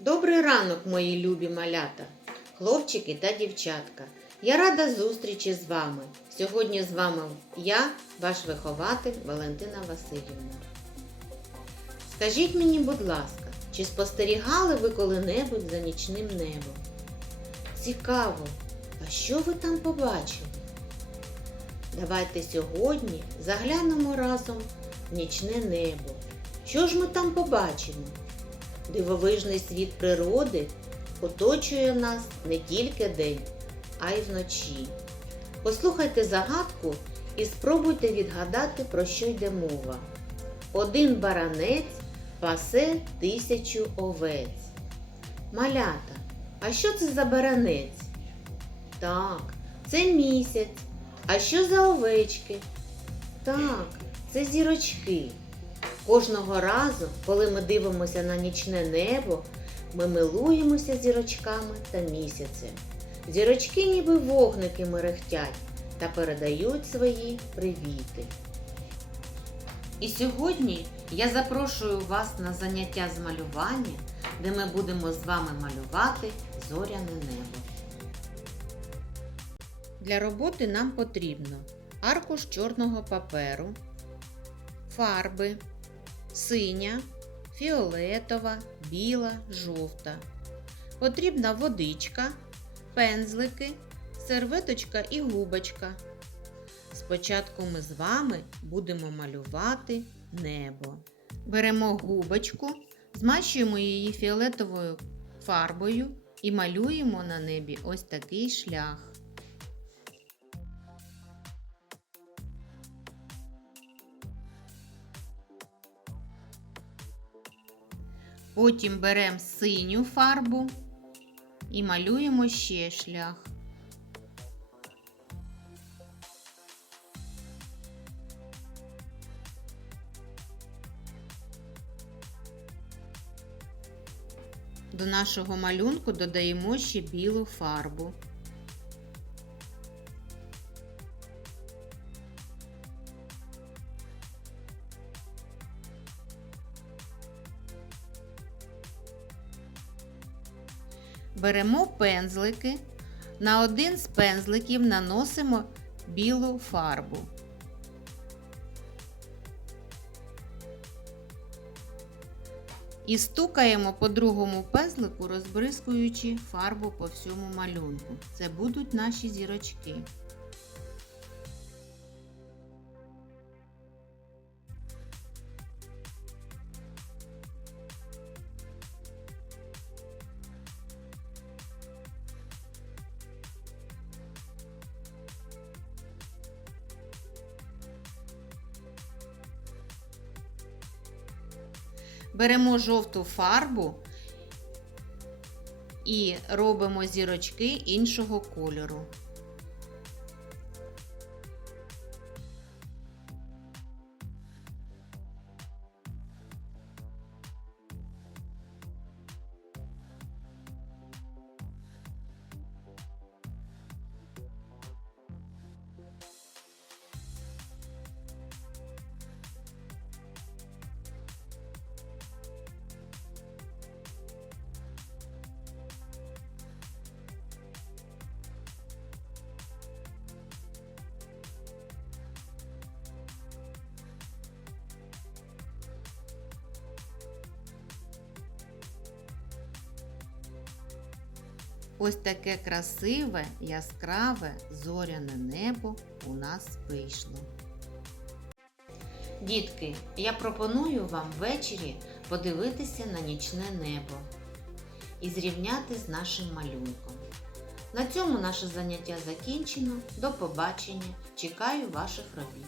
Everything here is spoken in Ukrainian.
Добрий ранок, мої любі малята, хлопчики та дівчатка. Я рада зустрічі з вами. Сьогодні з вами я, ваш вихователь Валентина Васильівна. Скажіть мені, будь ласка, чи спостерігали ви коли-небудь за нічним небом? Цікаво, а що ви там побачили? Давайте сьогодні заглянемо разом в нічне небо. Що ж ми там побачимо? Дивовижний світ природи оточує нас не тільки день, а й вночі. Послухайте загадку і спробуйте відгадати, про що йде мова. Один баранець пасе тисячу овець. Малята, а що це за баранець? Так, це місяць. А що за овечки? Так, це зірочки. Кожного разу, коли ми дивимося на нічне небо, ми милуємося зірочками та місяцем. Зірочки ніби вогники мерехтять та передають свої привіти. І сьогодні я запрошую вас на заняття з малювання, де ми будемо з вами малювати зоряне небо. Для роботи нам потрібно аркуш чорного паперу, фарби, синя, фіолетова, біла, жовта. Потрібна водичка, пензлики, серветочка і губочка. Спочатку ми з вами будемо малювати небо. Беремо губочку, змащуємо її фіолетовою фарбою і малюємо на небі ось такий шлях. Потім беремо синю фарбу і малюємо ще шлях. До нашого малюнку додаємо ще білу фарбу. Беремо пензлики. На один з пензликів наносимо білу фарбу. І стукаємо по другому пензлику, розбризкуючи фарбу по всьому малюнку. Це будуть наші зірочки. Беремо жовту фарбу і робимо зірочки іншого кольору. Ось таке красиве, яскраве зоряне небо у нас вийшло. Дітки, я пропоную вам ввечері подивитися на нічне небо і зрівняти з нашим малюнком. На цьому наше заняття закінчено. До побачення. Чекаю ваших робіт.